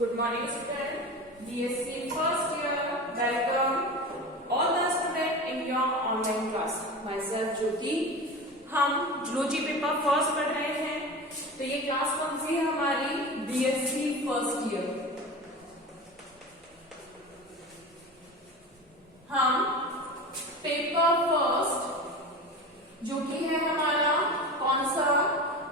Good morning, student. BSc first year. Welcome all the student in your online class. Myself Jyoti. हम zoology paper first पढ़ रहे हैं. तो ये class कौन सी है हमारी? BSc first year. हम पेपर फर्स्ट जो कि है हमारा कौन सा?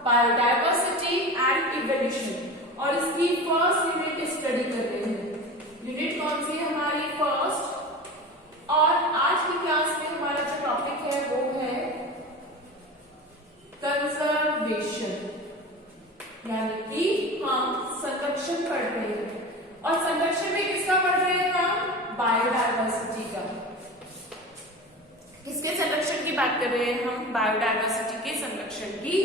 बायोडाइवर्सिटी एंड इवोल्यूशन, और इसकी फर्स्ट यूनिट स्टडी कर रहे हैं. यूनिट कौन सी है हमारी? फर्स्ट. और आज की क्लास में हमारा जो टॉपिक है वो है कंजर्वेशन, यानी कि हम संरक्षण पढ़ रहे हैं. और संरक्षण में किसका पढ़ रहे हैं हम? बायोडाइवर्सिटी का. किसके संरक्षण की बात कर रहे हैं हम? बायोडाइवर्सिटी के संरक्षण की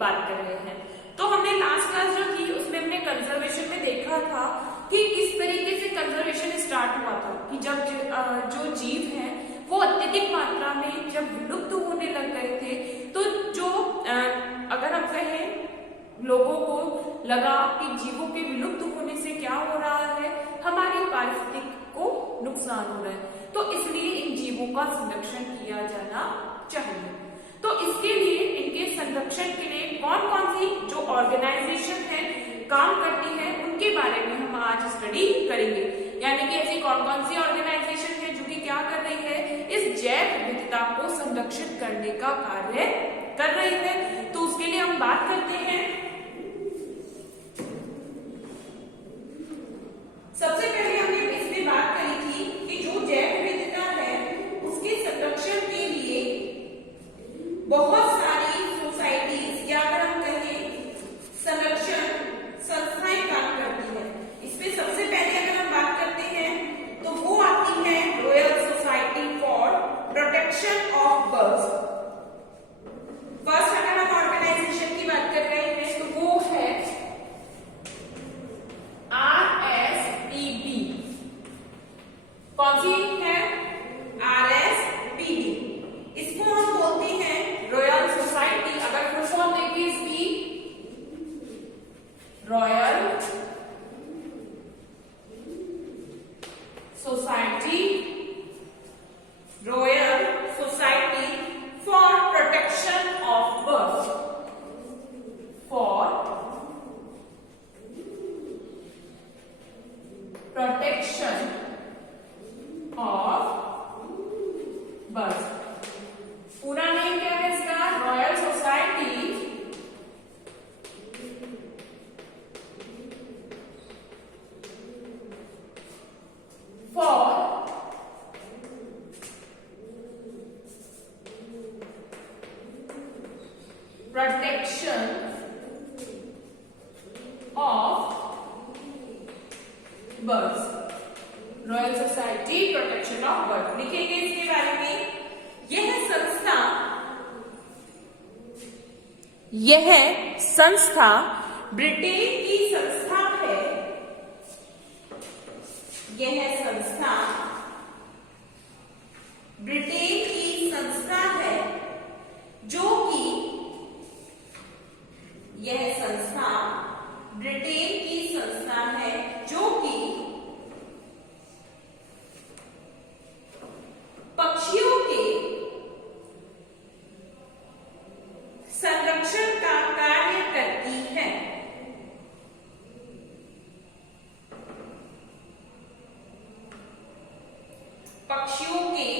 बात कर रहे हैं. तो हमने लास्ट क्लास जो थी उसमें हमने कंजर्वेशन में देखा था कि किस तरीके से कंजर्वेशन स्टार्ट हुआ था, कि जब जो जीव हैं वो अत्यधिक मात्रा में जब विलुप्त होने लग गए थे, तो जो अगर हम कहें लोगों को लगा कि जीवों के विलुप्त होने से क्या हो रहा है, हमारी पारिस्थितिकी को नुकसान हो रहा है, तो इसलिए इन जीवों का संरक्षण किया जाना चाहिए. तो इसके लिए इनके संरक्षण के लिए कौन कौन सी जो ऑर्गेनाइजेशन है काम करती है उनके बारे में हम आज स्टडी करेंगे. यानी कि ऐसी कौन कौन सी ऑर्गेनाइजेशन है जो कि क्या कर रही है? इस जैव विविधता को संरक्षित करने का कार्य कर रही है. तो उसके लिए हम बात करते हैं. सबसे पहले हमने इसमें बात करी थी कि जो जैव विविधता है उसके संरक्षण के लिए बहुत सारी सोसाइटीज या अगर हम कहें संरक्षण संस्थाएं काम करती है. इसमें सबसे पहले अगर हम बात करते हैं तो वो आती है royal society for protection of birds. First अगर हम ऑर्गेनाइजेशन की बात कर रहे हैं तो वो है RSPB. कौन सी है? RSPB. इसको हम बोलते हैं रॉयल सोसाइटी. अगर फुल फॉर्म देखें इसकी, royal society, royal society for protection of birds, for protection of birds. पूरा नेम क्या है इसका? Royal society for protection of birds. Royal society protection of birds लिखेंगे इसके बारे में. यह संस्था ब्रिटेन की संस्था है. यह संस्था ब्रिटेन की संस्था है जो कि यह संस्था ब्रिटेन की संस्था है जो कि पक्षियों के संरक्षण का कार्य करती है. पक्षियों के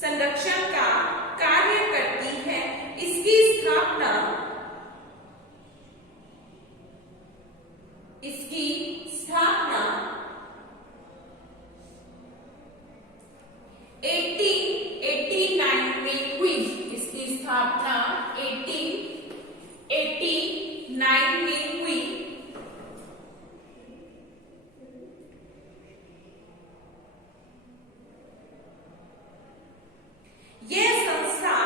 संरक्षण का कार्य करती है. इसकी स्थापना 1889 में हुई. इसकी स्थापना 1889 में हुई. यह संस्था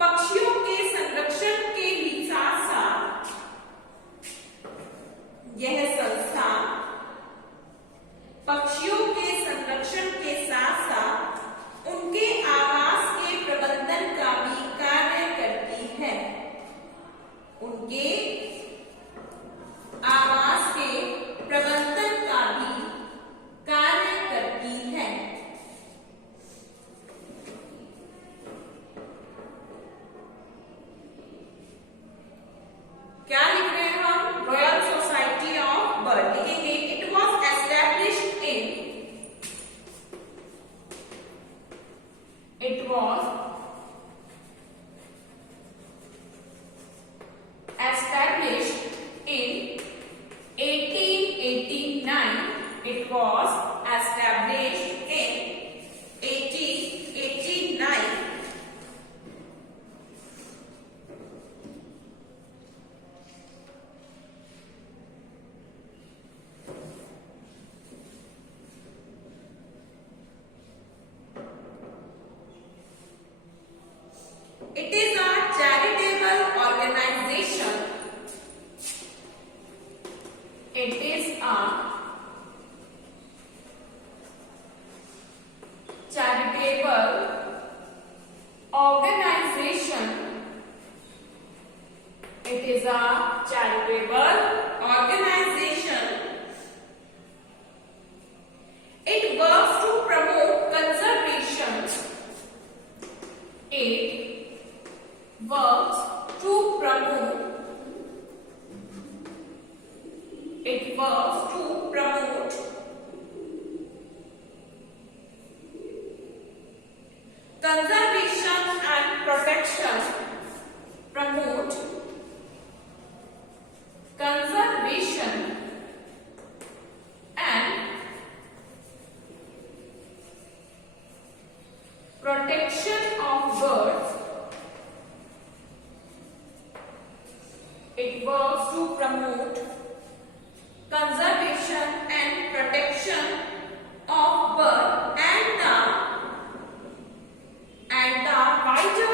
पक्षियों के संरक्षण के ही साथ साथ यह संस्था पक्षियों के संरक्षण के साथ साथ उनके आवास के प्रबंधन का भी कार्य करती है. उनके It is a charitable organization. It is a charitable organization. It works to promote conservation. It works to promote. It works to promote conservation and protection. Promote conservation and protection of birds. It works to promote conservation and protection of birds and the wider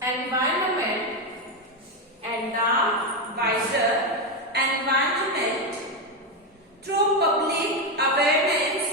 environment and the wider environment through public awareness,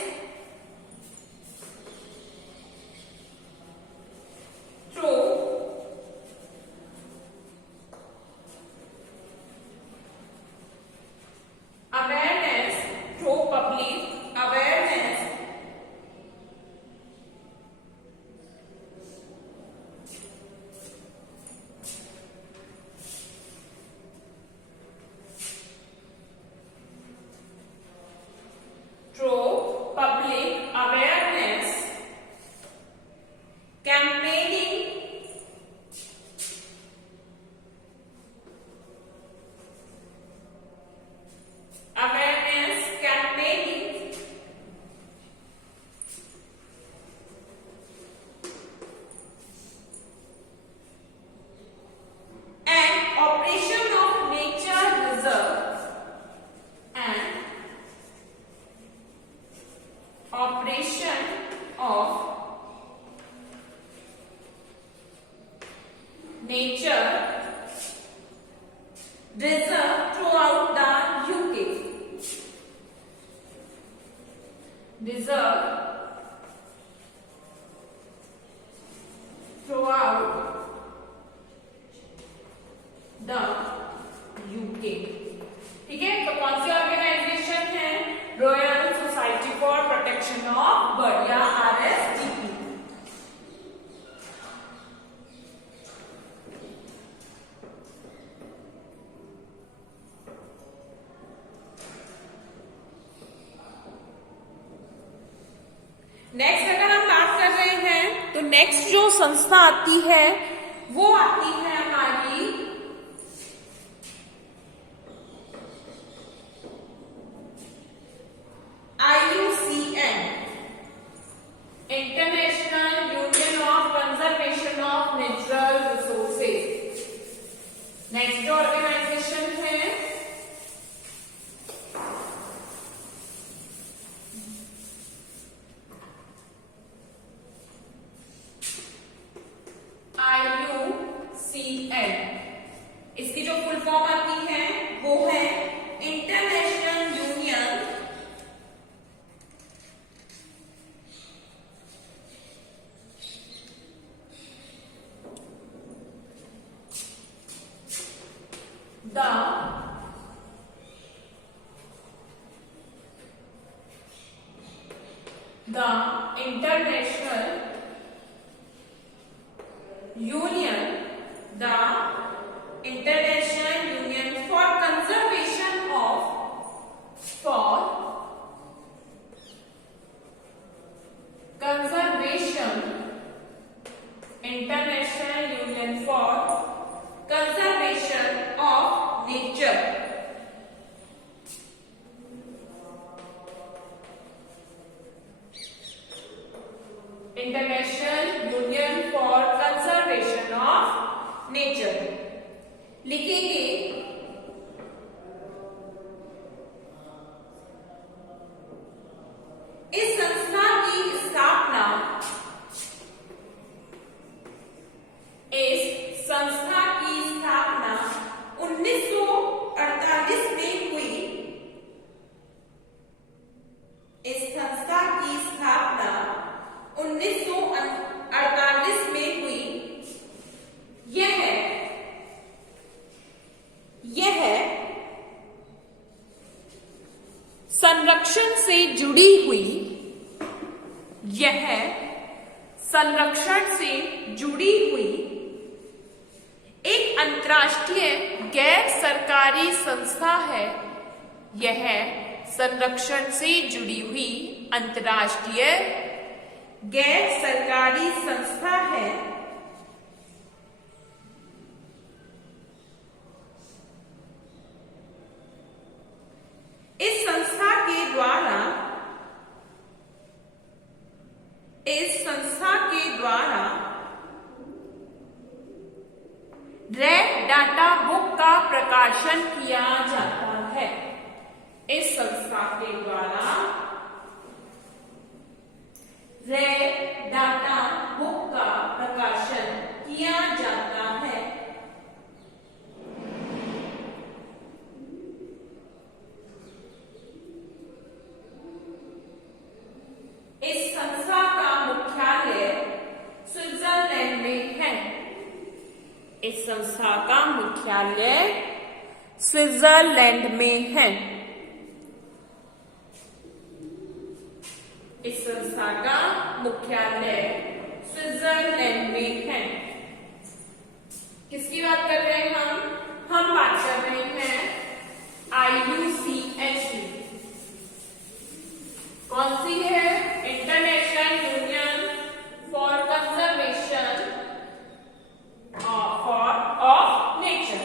through public awareness, campaigning, awareness campaigning, and operation of nature reserve, and operation of nature reserve throughout the UK. Reserve throughout the UK. ठीक है, तो कौन सी organisation है? Royal society for protection of bird या RSPB. Next अगर हम बात कर रहे हैं तो नेक्स्ट जो संस्था आती है वो आती है हमारी IUCN, international union of conservation of natural resources. Next जो ऑर्गेनाइजेशन है IUCN. इसकी जो फुल फॉर्म आती है वो है international union the international union, the international union for conservation of international union for conservation of nature. International union for conservation of nature लिखेंगे इस संस्था की संरक्षण से जुड़ी हुई, यह संरक्षण से जुड़ी हुई एक अंतर्राष्ट्रीय गैर सरकारी संस्था है। यह संरक्षण से जुड़ी हुई अंतर्राष्ट्रीय गैर सरकारी संस्था है। इस संस्था के द्वारा रेड डाटा बुक का प्रकाशन किया जाता है। इस संस्था के द्वारा रेड डाटा बुक का प्रकाशन किया जाता है। इस संस्था का मुख्यालय स्विट्जरलैंड में है। इस संस्था का मुख्यालय स्विट्जरलैंड में है। इस संस्था का मुख्यालय स्विट्जरलैंड में है। किसकी बात कर रहे हैं हम बात कर रहे हैं IUCN की। कौन सी है? International union for conservation of nature.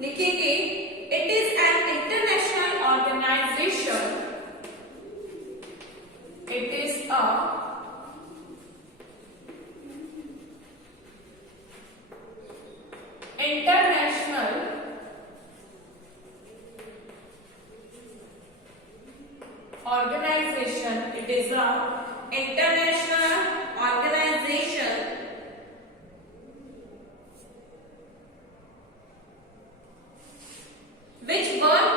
लिखेंगे it is an international organization. It is a international organization. It is a international organization which work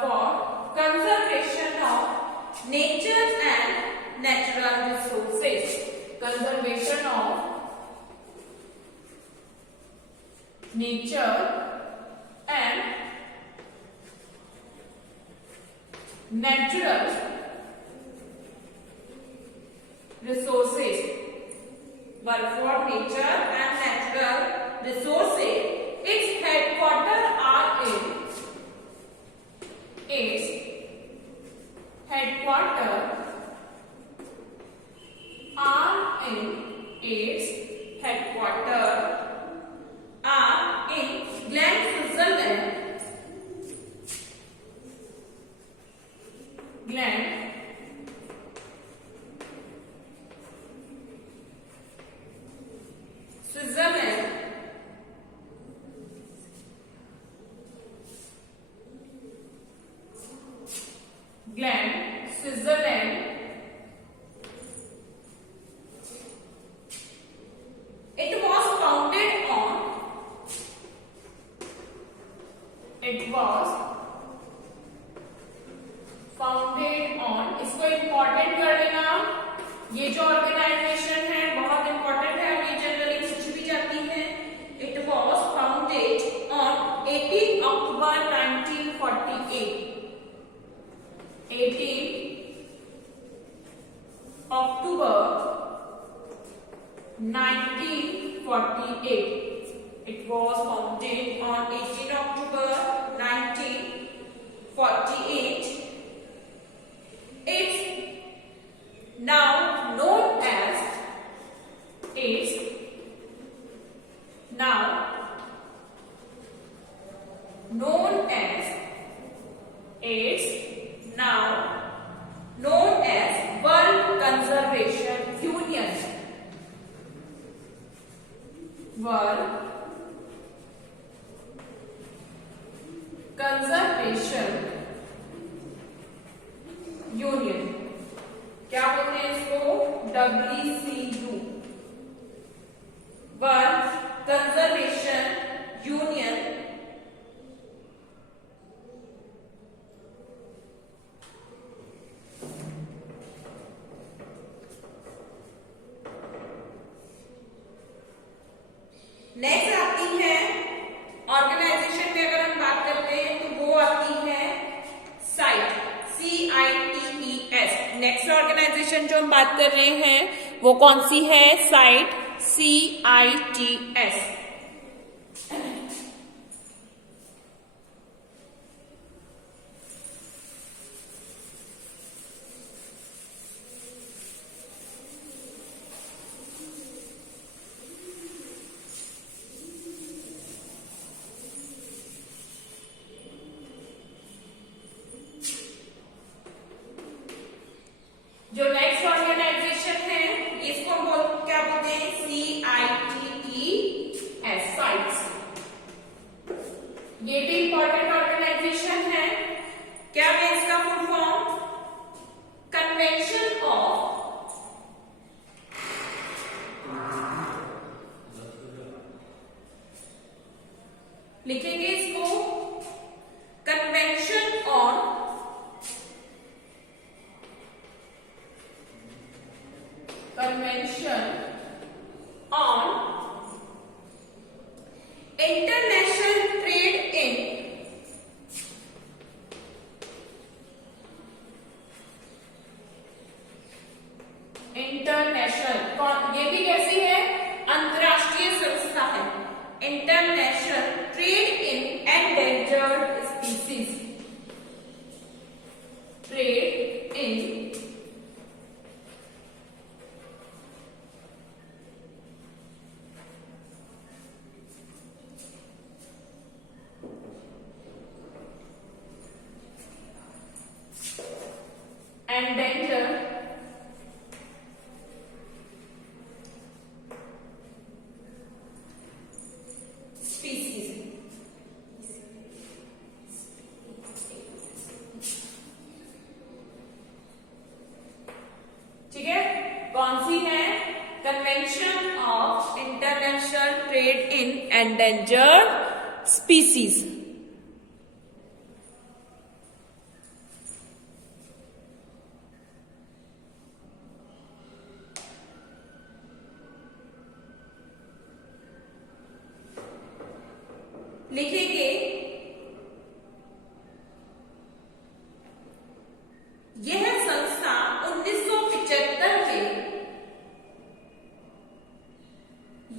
for conservation of nature and natural resources. Conservation of nature and natural resources. Work for nature and natural resources. Its headquarters are in its headquarters are in Glen, Switzerland. Glen, Switzerland. Glen, Switzerland. It was founded on इसको important कर लेना। ये जो organisation है बहुत important है, ये generally पूछ भी जाती है। It was founded on 18 October 1948। 18 October 1948. It was founded on 18 October 1948. It's now known as it's now known as World Conservation Union. World Conservation Union. क्या बोलते हैं इसको? WCU. World Conservation Union CITES। Next organisation जो हम बात कर रहे हैं वो कौन सी है? Site, CITES। जो नेक्स्ट ऑर्गेनाइजेशन है इसको हम क्या बोलते हैं? CITES, sites. ये भी इंपॉर्टेंट ऑर्गेनाइजेशन है। क्या है इसका फुल फॉर्म? कन्वेंशन ऑफ लिखेंगे इसको convention on international trade in international. ये भी कैसी है? अंतरराष्ट्रीय संस्था है। International trade in endangered species. Trade in endangered species। ठीक है, कौन सी है? Convention of international trade in endangered species. लिखेंगे यह संस्था 1975 में,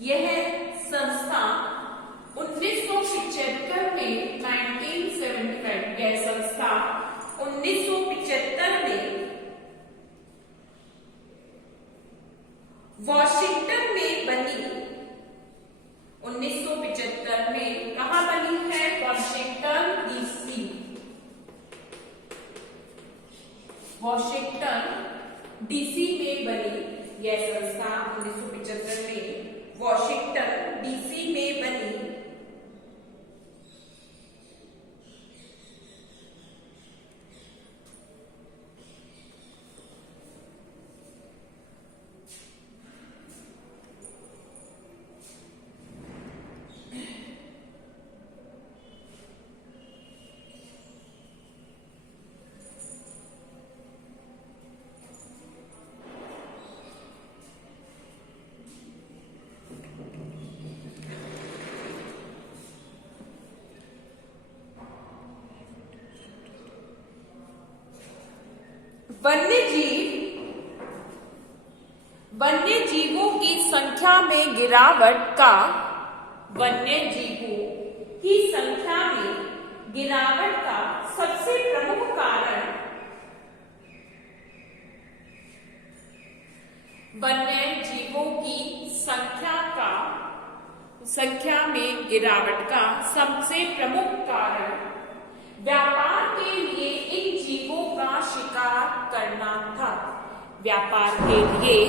यह संस्था 1975 में 1975, यह संस्था 1975 में वॉशिंगटन में बनी। 1975 में कहां बनी है? Washington DC. वॉशिंगटन डीसी में बनी यह संस्था 1975 में वॉशिंगटन डीसी में बनी। वन्य जीवों की संख्या में गिरावट का सबसे प्रमुख कारण वन्य जीवों की संख्या में गिरावट का सबसे प्रमुख कारण व्यापार के लिए इन जीवों का शिकार करना था। व्यापार के लिए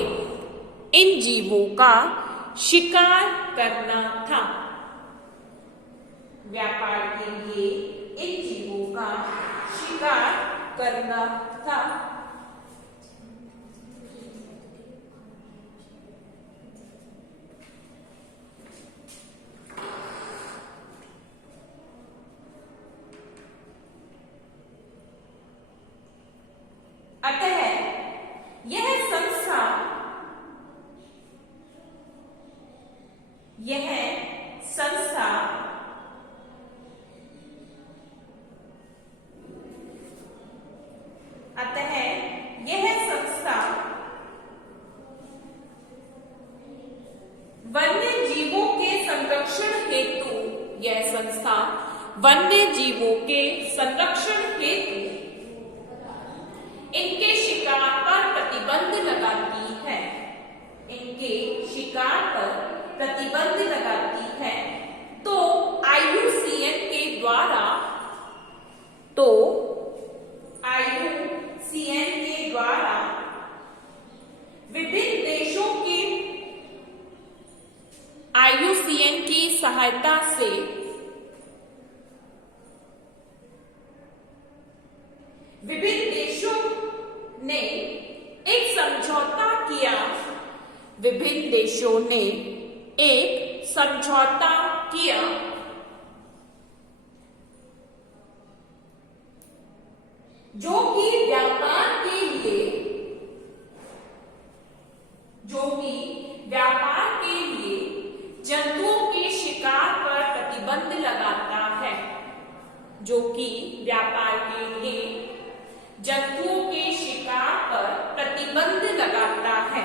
इन जीवों का शिकार करना था। व्यापार के लिए इन जीवों का शिकार करना था। अतः यह संस्था विभिन्न देशों ने एक समझौता किया, विभिन्न देशों ने एक समझौता किया जो कि व्यापार के लिए, जंतुओं के शिकार पर प्रतिबंध लगाता है, जो कि व्यापार के लिए जंतुओं के शिकार पर प्रतिबंध लगाता है।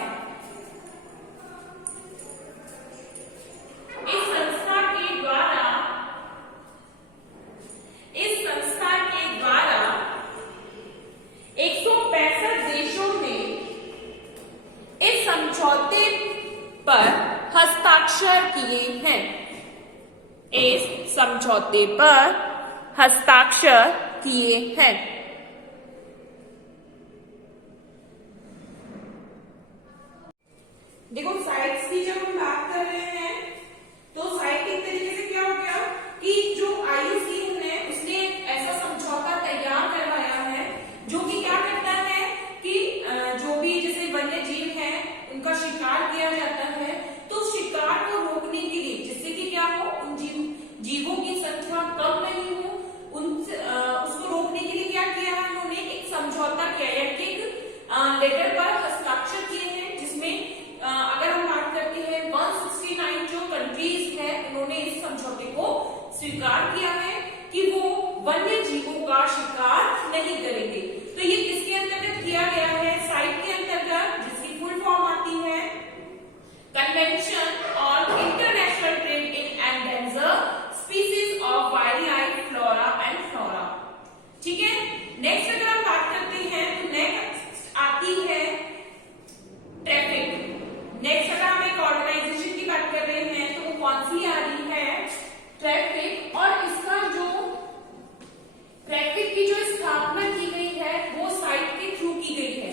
इस संस्था के द्वारा 165 देशों ने इस समझौते पर हस्ताक्षर किए हैं, इस समझौते पर हस्ताक्षर किए हैं। देखो साइट्स की जब हम बात कर रहे हैं तो साइट एक तरीके से क्या हो गया कि जो IUCN है उसने ऐसा समझौता तैयार करवाया है जो कि क्या करता है कि जो भी जैसे वन्य जीव है उनका शिकार किया जाता है, तो शिकार को रोकने के लिए, जिससे कि क्या हो, उन जीवों की संख्या कम नहीं हो, उसको रोकने के लिए क्या किया है उन्होंने, एक समझौता किया है, एक लेटर पर हस्ताक्षर किए हैं, जिसमें अगर हम बात करते हैं 169 जो कंट्रीज है उन्होंने इस समझौते को स्वीकार किया है कि वो वन्य जीवों का शिकार नहीं करेंगे। तो ये किसके अंतर्गत किया गया है, साइट के अंतर्गत, जिसकी फुल फॉर्म आती है convention on international trade in endangered species of wild life flora and flora. ठीक है, नेक्स्ट अगर हम बात करते हैं तो नेक्स्ट आती है ट्रैफिक। नेक्स्ट अगर हम एक ऑर्गेनाइजेशन की बात कर रहे हैं तो वो कौन सी आ रही है, ट्रैफिक। और इसका जो ट्रैफिक की जो स्थापना की गई है वो साइट के थ्रू की गई है।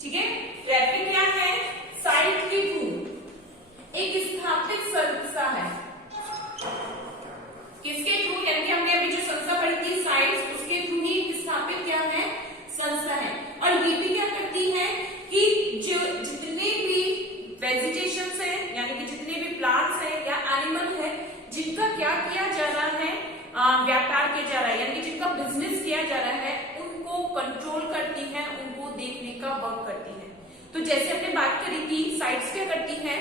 ठीक है, ट्रैफिक क्या है, साइट के थ्रू एक स्थापित संस्था है। किसके थ्रू, यानी कि हमने अभी जो संस्था पढ़ी थी साइट, उसके थ्रू ही स्थापित क्या है, संस्था है। और ये भी क्या करती है कि जो जितने भी वेजिटेशन है, यानी कि जितने भी प्लांट्स है या एनिमल है जिनका क्या किया जा रहा है, व्यापार किया जा रहा है, यानी कि जिनका बिजनेस किया जा रहा है, उनको कंट्रोल करती है, उनको देखने का वर्क करती है। तो जैसे हमने बात करी थी, साइट्स क्या करती है,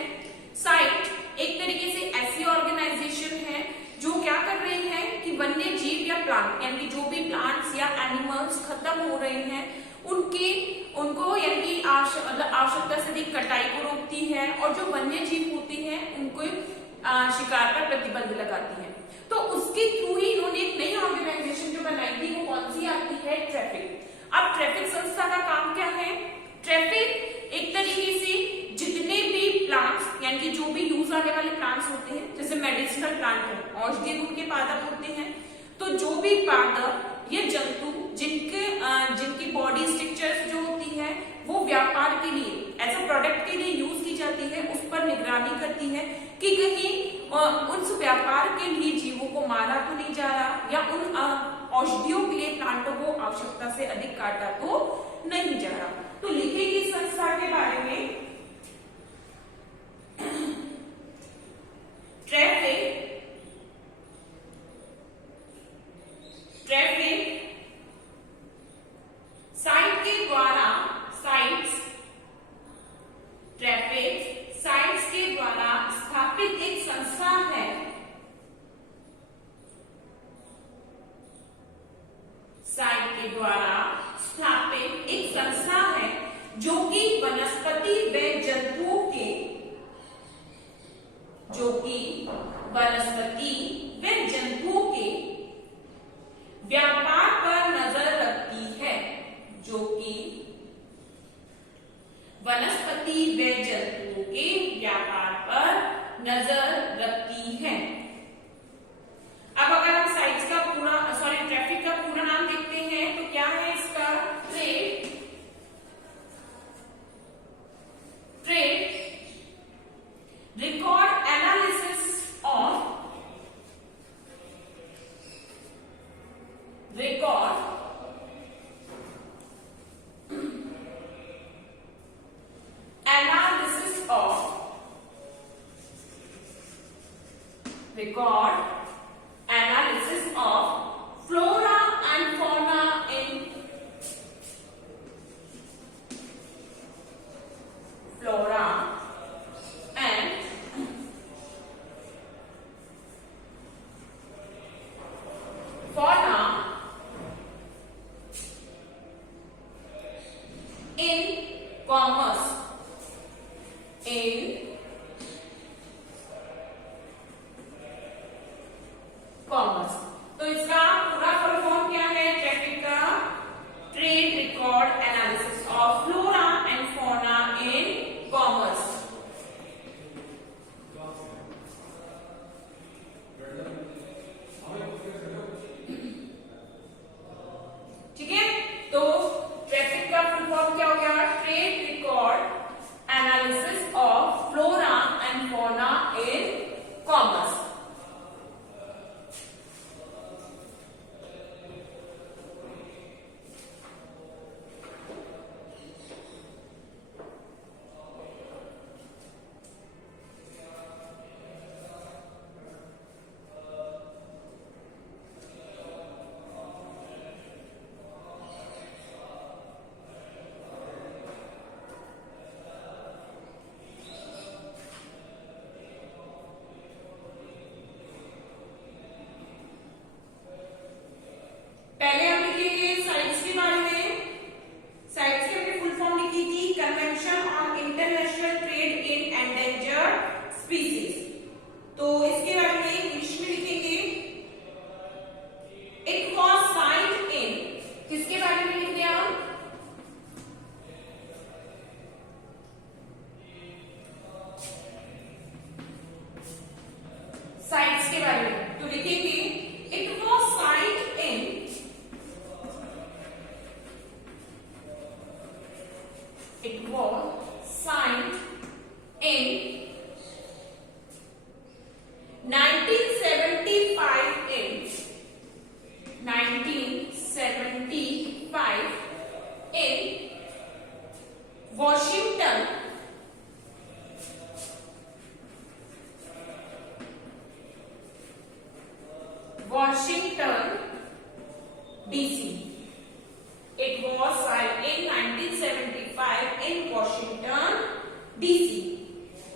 साइट एक तरीके से ऐसी ऑर्गेनाइजेशन है जो क्या कर रही है कि वन्य जीव या प्लांट, यानी कि जो भी प्लांट्स या एनिमल्स खत्म हो रहे हैं उनको यानी कि आवश्यकता से अधिक कटाई को रोकती है, और जो वन्य जीव होते हैं उनको शिकार पर प्रतिबंध लगाती है। तो उसके थ्रू ही इन्होंने एक नई ऑर्गेनाइजेशन जो बनाई थी, वो कौन सी आती है, ट्रैफिक। अब ट्रैफिक संस्था का काम क्या है, ट्रैफिक एक तरीके से जितने भी प्लांट्स, यानी कि जो भी यूज आने वाले प्लांट्स होते हैं, जैसे मेडिसिनल प्लांट है, औषधीय गुण के पादप होते हैं, तो जो भी पादप या जंतु जिनकी बॉडी स्ट्रक्चर्स जो होती है वो व्यापार के लिए, एज अ प्रोडक्ट के लिए यूज की जाती है, उस पर निगरानी करती है कि कहीं उस व्यापार के लिए जीवों को मारा तो नहीं जा रहा, या उन औषधियों के लिए प्लांटों को आवश्यकता से अधिक काटा तो नहीं जा रहा। तो लिखेगी संस्था के बारे में, ट्रैफिक साइट के द्वारा, ट्रैफिक साइट्स के द्वारा स्थापित एक संस्था है, साइट के द्वारा स्थापित एक संस्था है जो कि वनस्पति व जंतुओं के, व्यापार पर नजर रखती है, जो कि वनस्पति व जंतुओं के व्यापार पर नजर रखती है। अब अगर हम साइट्स का ट्रैफिक का पूरा नाम देखते हैं तो क्या है इसका, trade record analysis of commerce. तो इसका पूरा फुल फॉर्म क्या है ट्रैफिक का? Trade record analysis of flora and fauna in commerce. ठीक है, तो ट्रैफिक का फुल फॉर्म क्या हो गया? Trade record analysis of flora and fauna in commerce. पहले हम लिखेंगे साइट्स के बारे में। साइट्स की हमने फुल फॉर्म लिखी थी convention on international trade in endangered species. तो इसके बारे में इंग्लिश में लिखेंगे इट वाज साइन्ड इन, किसके बारे में लिख दिया? साइट्स के बारे में। तो लिखेंगे it was signed in, it was signed in 1975 in Washington DC. It was signed in 1975 in Washington DC.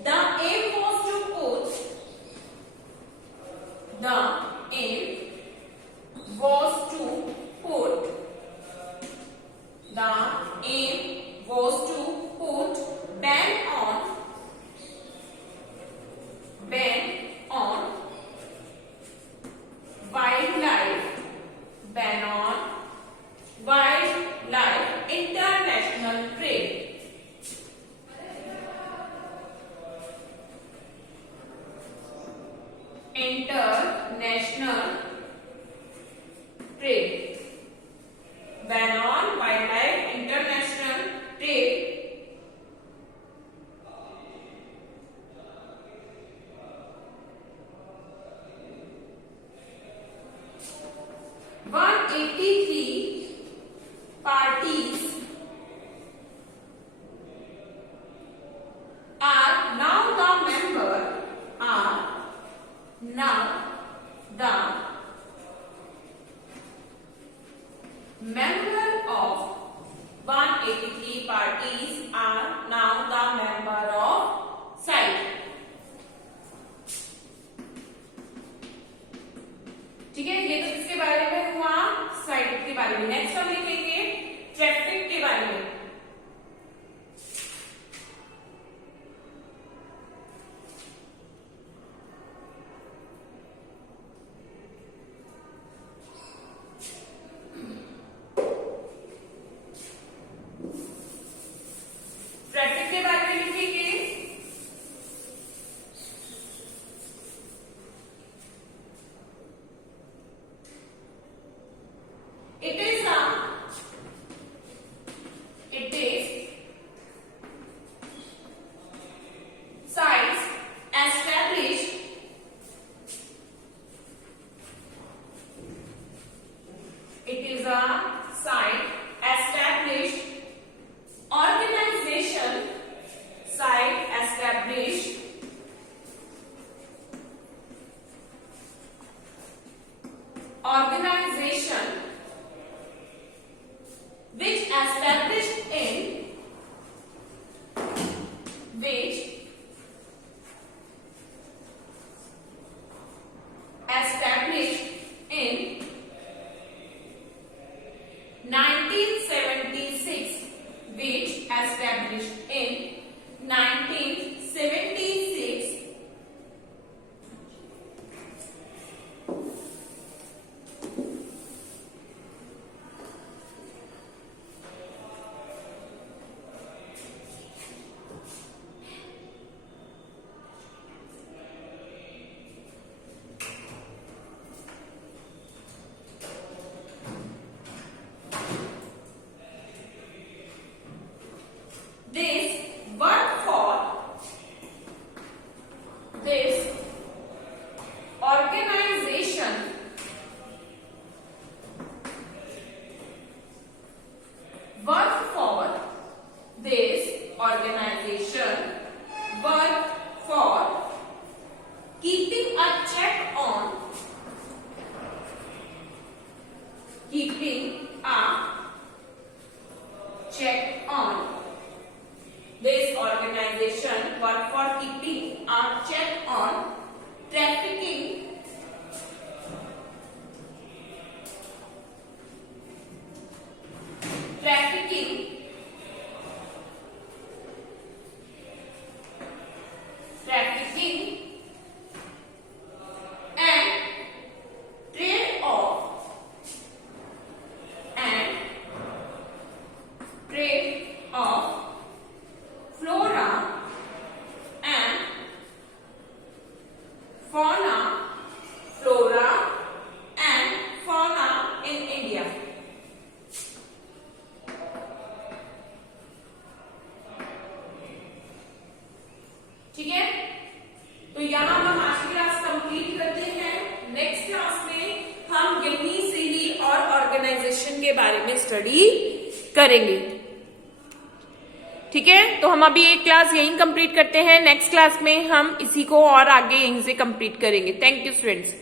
The aim was to put ban on wildlife international trade. International trade. Ban on wildlife international trade. Parties are now the member of 183 parties are now the member of site. ठीक है, ये तो किसके बारे में हुआ? Site के बारे में। नेक्स्ट हम लिखेंगे ट्रैफिक के बारे में। ट्रैफिक के बारे में लिखेंगे It is sites established organization which established in which established in 1976 which established in 1976 keeping a check on. This organization work for keeping a check on trafficking and trade of flora and fauna in India. ठीक है, तो यहाँ हम आज की class complete करते हैं। Next class में हम यहीं से ही और ऑर्गेनाइजेशन के बारे में स्टडी करेंगे। ठीक है, तो हम अभी एक क्लास यहीं कंप्लीट करते हैं। नेक्स्ट क्लास में हम इसी को और आगे यहीं से कंप्लीट करेंगे। Thank you students.